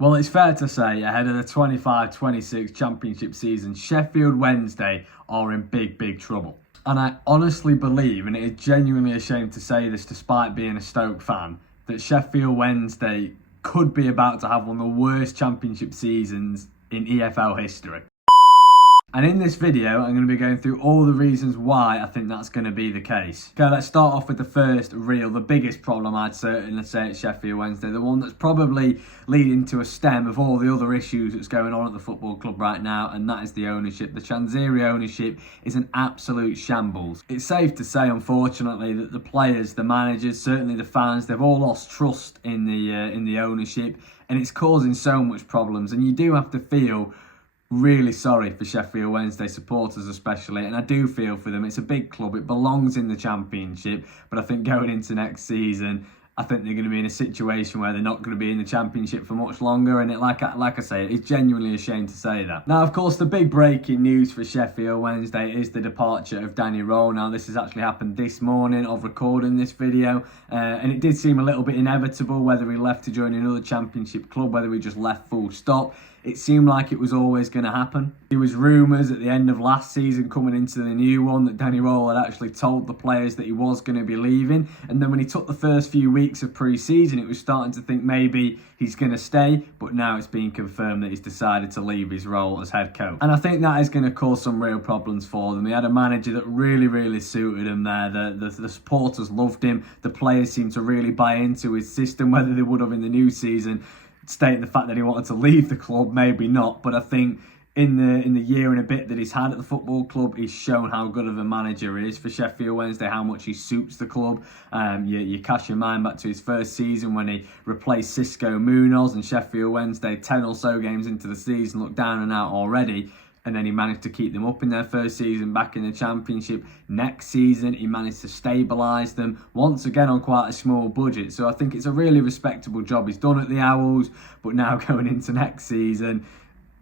Well, it's fair to say, ahead of the 25-26 championship season, Sheffield Wednesday are in big, big trouble. And I honestly believe, and it is genuinely a shame to say this despite being a Stoke fan, that Sheffield Wednesday could be about to have one of the worst championship seasons in EFL history. And in this video, I'm going to be going through all the reasons why I think that's going to be the case. Okay, let's start off with the biggest problem I'd certainly say at Sheffield Wednesday, the one that's probably leading to a stem of all the other issues that's going on at the football club right now, and that is the ownership. The Chanziri ownership is an absolute shambles. It's safe to say, unfortunately, that the players, the managers, certainly the fans, they've all lost trust in the ownership, and it's causing so much problems. And you do have to feel really sorry for Sheffield Wednesday supporters especially, and I do feel for them. It's a big club, it belongs in the Championship, but I think going into next season, I think they're going to be in a situation where they're not going to be in the Championship for much longer, and like I say, it's genuinely a shame to say that. Now, of course, the big breaking news for Sheffield Wednesday is the departure of Danny Rowe. Now, this has actually happened this morning of recording this video, and it did seem a little bit inevitable whether he left to join another Championship club, whether he just left full stop. It seemed like it was always going to happen. There was rumours at the end of last season coming into the new one that Danny Rowe had actually told the players that he was going to be leaving. And then when he took the first few weeks of pre-season, it was starting to think maybe he's going to stay. But now it's been confirmed that he's decided to leave his role as head coach. And I think that is going to cause some real problems for them. He had a manager that really suited him there. The supporters loved him. The players seemed to really buy into his system, whether they would have in the new season. Stating the fact that he wanted to leave the club, maybe not, but I think in the year and a bit that he's had at the football club, he's shown how good of a manager he is for Sheffield Wednesday, how much he suits the club. You cast your mind back to his first season when he replaced Cisco Munoz, and Sheffield Wednesday 10 or so games into the season looked down and out already. And then he managed to keep them up in their first season, back in the Championship. Next season, he managed to stabilise them, once again on quite a small budget. So I think it's a really respectable job he's done at the Owls. But now going into next season,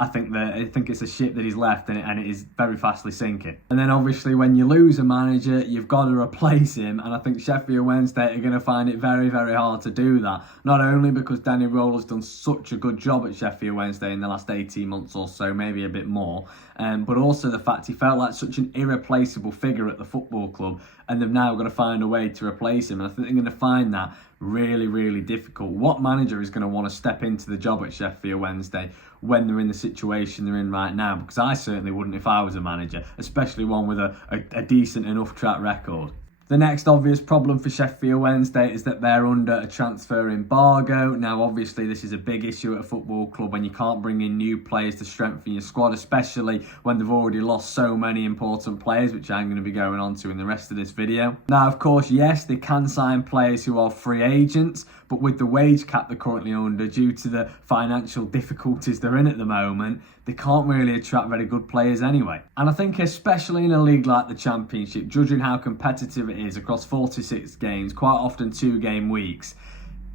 I think it's a ship that he's left, and it is very fastly sinking. And then obviously when you lose a manager, you've got to replace him, and I think Sheffield Wednesday are going to find it very hard to do that. Not only because Danny Rowe has done such a good job at Sheffield Wednesday in the last 18 months or so, maybe a bit more, but also the fact he felt like such an irreplaceable figure at the football club, and they've now got to find a way to replace him. And I think they're going to find that really difficult. What manager is going to want to step into the job at Sheffield Wednesday when they're in the situation they're in right now? Because I certainly wouldn't if I was a manager, especially one with a decent enough track record. The next obvious problem for Sheffield Wednesday is that they're under a transfer embargo. Now, obviously, this is a big issue at a football club when you can't bring in new players to strengthen your squad, especially when they've already lost so many important players, which I'm going to be going on to in the rest of this video. Now, of course, yes, they can sign players who are free agents, but with the wage cap they're currently under, due to the financial difficulties they're in at the moment, they can't really attract very good players anyway. And I think especially in a league like the Championship, judging how competitive it is across 46 games, quite often 2-game weeks,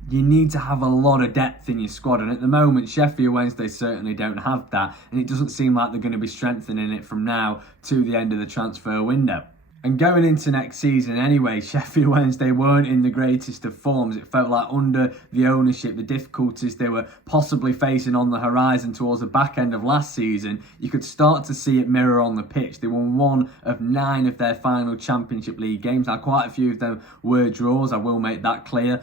you need to have a lot of depth in your squad. And at the moment, Sheffield Wednesday certainly don't have that. And it doesn't seem like they're going to be strengthening it from now to the end of the transfer window. And going into next season anyway, Sheffield Wednesday weren't in the greatest of forms. It felt like under the ownership, the difficulties they were possibly facing on the horizon towards the back end of last season, you could start to see it mirror on the pitch. They won 1 of 9 of their final Championship League games. Now, quite a few of them were draws, I will make that clear.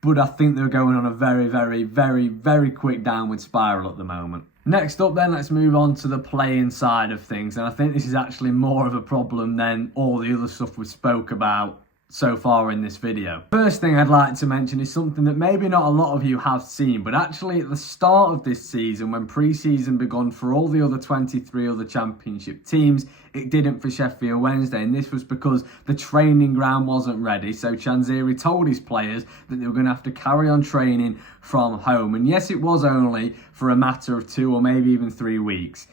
But I think they're going on a very quick downward spiral at the moment. Next up then, let's move on to the playing side of things. And I think this is actually more of a problem than all the other stuff we spoke about so far in this video. First thing I'd like to mention is something that maybe not a lot of you have seen, but actually at the start of this season, when pre-season begun for all the other 23 other Championship teams, it didn't for Sheffield Wednesday, and this was because the training ground wasn't ready. So Chanziri told his players that they were going to have to carry on training from home. And yes, it was only for a matter of 2 or maybe even 3 weeks,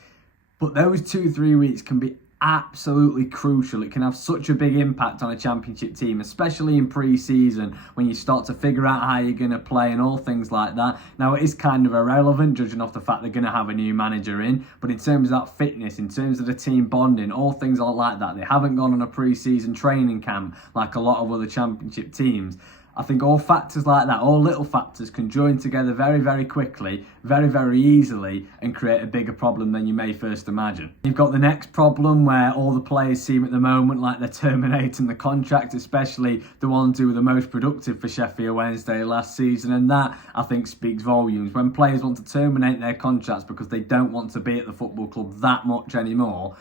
but those 2-3 weeks can be absolutely crucial. It can have such a big impact on a Championship team, especially in pre-season when you start to figure out how you're going to play and all things like that. Now, it is kind of irrelevant judging off the fact they're going to have a new manager in, but in terms of that fitness, in terms of the team bonding, all things like that, they haven't gone on a pre-season training camp like a lot of other Championship teams. I think all factors like that, all little factors, can join together very, very quickly, very, very easily, and create a bigger problem than you may first imagine. You've got the next problem where all the players seem at the moment like they're terminating the contract, especially the ones who were the most productive for Sheffield Wednesday last season, and that, I think, speaks volumes. When players want to terminate their contracts because they don't want to be at the football club that much anymore,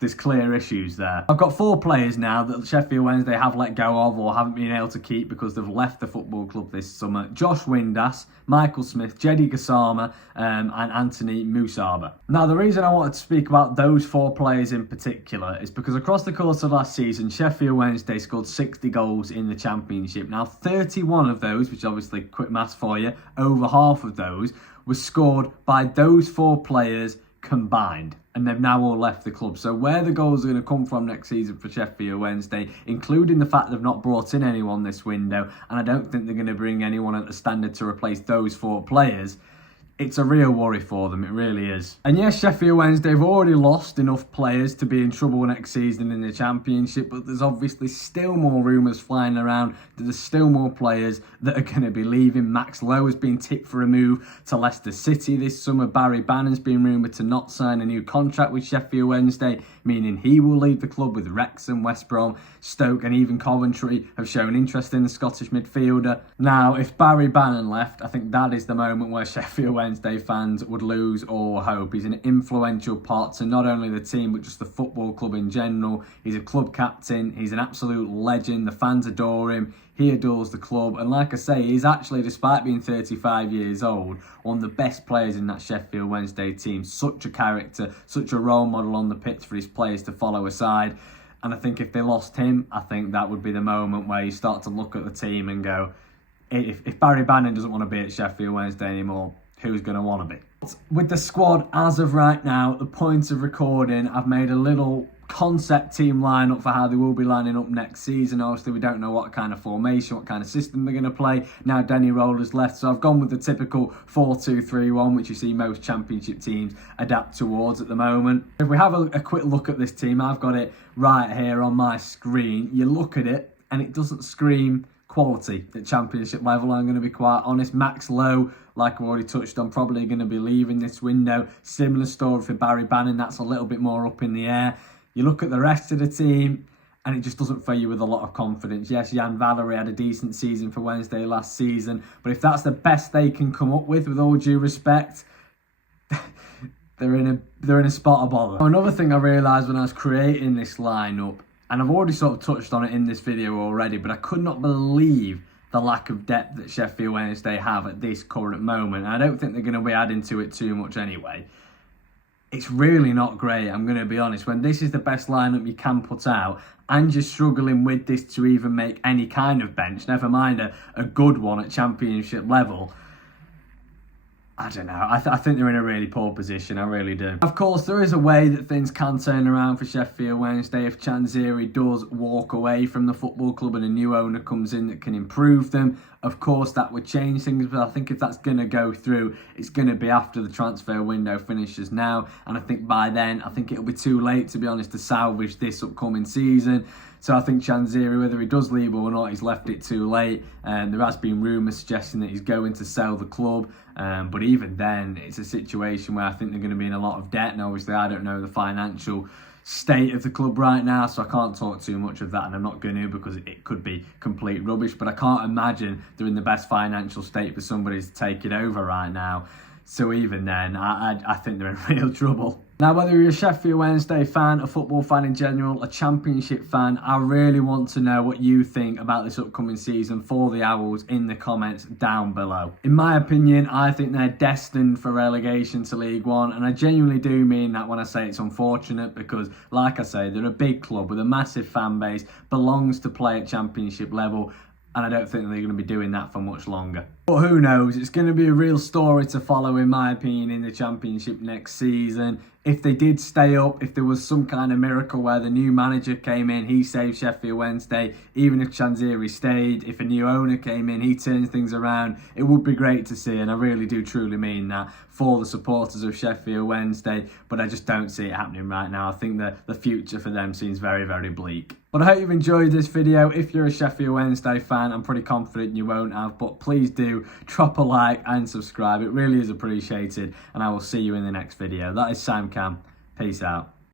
there's clear issues there. I've got 4 players now that Sheffield Wednesday have let go of or haven't been able to keep because they've left the football club this summer. Josh Windass, Michael Smith, Jedi Gassama and Anthony Musaba. Now, the reason I wanted to speak about those 4 players in particular is because across the course of last season, Sheffield Wednesday scored 60 goals in the Championship. Now, 31 of those, which obviously quick maths for you, over half of those, were scored by those 4 players combined, and they've now all left the club. So where the goals are going to come from next season for Sheffield Wednesday, including the fact they've not brought in anyone this window, and I don't think they're going to bring anyone at the standard to replace those 4 players, it's a real worry for them, it really is. And yes, Sheffield Wednesday have already lost enough players to be in trouble next season in the Championship, but there's obviously still more rumours flying around that there's still more players that are going to be leaving. Max Lowe has been tipped for a move to Leicester City this summer. Barry Bannon's been rumoured to not sign a new contract with Sheffield Wednesday, meaning he will leave the club, with Wrexham, West Brom, Stoke and even Coventry have shown interest in the Scottish midfielder. Now, if Barry Bannon left, I think that is the moment where Sheffield Wednesday fans would lose all hope. He's an influential part to not only the team but just the football club in general. He's a club captain, he's an absolute legend, the fans adore him, he adores the club, and like I say, he's actually, despite being 35 years old, one of the best players in that Sheffield Wednesday team. Such a character, such a role model on the pitch for his players to follow aside. And I think if they lost him, I think that would be the moment where you start to look at the team and go, if Barry Bannon doesn't want to be at Sheffield Wednesday anymore, who's going to want to be? With the squad as of right now, at the point of recording, I've made a little concept team lineup for how they will be lining up next season. Obviously, we don't know what kind of formation, what kind of system they're going to play. Now Danny Roller's left, so I've gone with the typical 4-2-3-1, which you see most Championship teams adapt towards at the moment. If we have a quick look at this team, I've got it right here on my screen. You look at it and it doesn't scream quality at Championship level, I'm going to be quite honest. Max Lowe, like I've already touched on, probably going to be leaving this window. Similar story for Barry Bannon, that's a little bit more up in the air. You look at the rest of the team and it just doesn't fill you with a lot of confidence. Yes, Jan Valery had a decent season for Wednesday last season, but if that's the best they can come up with all due respect, they're in a spot of bother. Another thing I realised when I was creating this lineup, and I've already sort of touched on it in this video already, but I could not believe the lack of depth that Sheffield Wednesday have at this current moment. And I don't think they're going to be adding to it too much anyway. It's really not great, I'm going to be honest. When this is the best lineup you can put out and you're struggling with this to even make any kind of bench, never mind a good one at Championship level, I don't know. I think they're in a really poor position. I really do. Of course, there is a way that things can turn around for Sheffield Wednesday if Chanziri does walk away from the football club and a new owner comes in that can improve them. Of course, that would change things, but I think if that's going to go through, it's going to be after the transfer window finishes now. And I think by then, I think it'll be too late, to be honest, to salvage this upcoming season. So I think Chanziri, whether he does leave or not, he's left it too late. There has been rumours suggesting that he's going to sell the club. But even then, it's a situation where I think they're going to be in a lot of debt. And obviously, I don't know the financial state of the club right now, so I can't talk too much of that, and I'm not going to, because it could be complete rubbish. But I can't imagine they're in the best financial state for somebody to take it over right now. So even then, I think they're in real trouble. Now, whether you're a Sheffield Wednesday fan, a football fan in general, a Championship fan, I really want to know what you think about this upcoming season for the Owls in the comments down below. In my opinion, I think they're destined for relegation to League One, and I genuinely do mean that when I say it's unfortunate, because, like I say, they're a big club with a massive fan base, belongs to play at Championship level, and I don't think they're going to be doing that for much longer. But who knows, it's going to be a real story to follow, in my opinion, in the Championship next season. If they did stay up, if there was some kind of miracle where the new manager came in, he saved Sheffield Wednesday, even if Chanziri stayed, if a new owner came in, he turns things around, it would be great to see, and I really do truly mean that, for the supporters of Sheffield Wednesday, but I just don't see it happening right now. I think that the future for them seems very, very bleak. But I hope you've enjoyed this video. If you're a Sheffield Wednesday fan, I'm pretty confident you won't have, but please do drop a like and subscribe. It really is appreciated, and I will see you in the next video. That is Sam Cam. Peace out.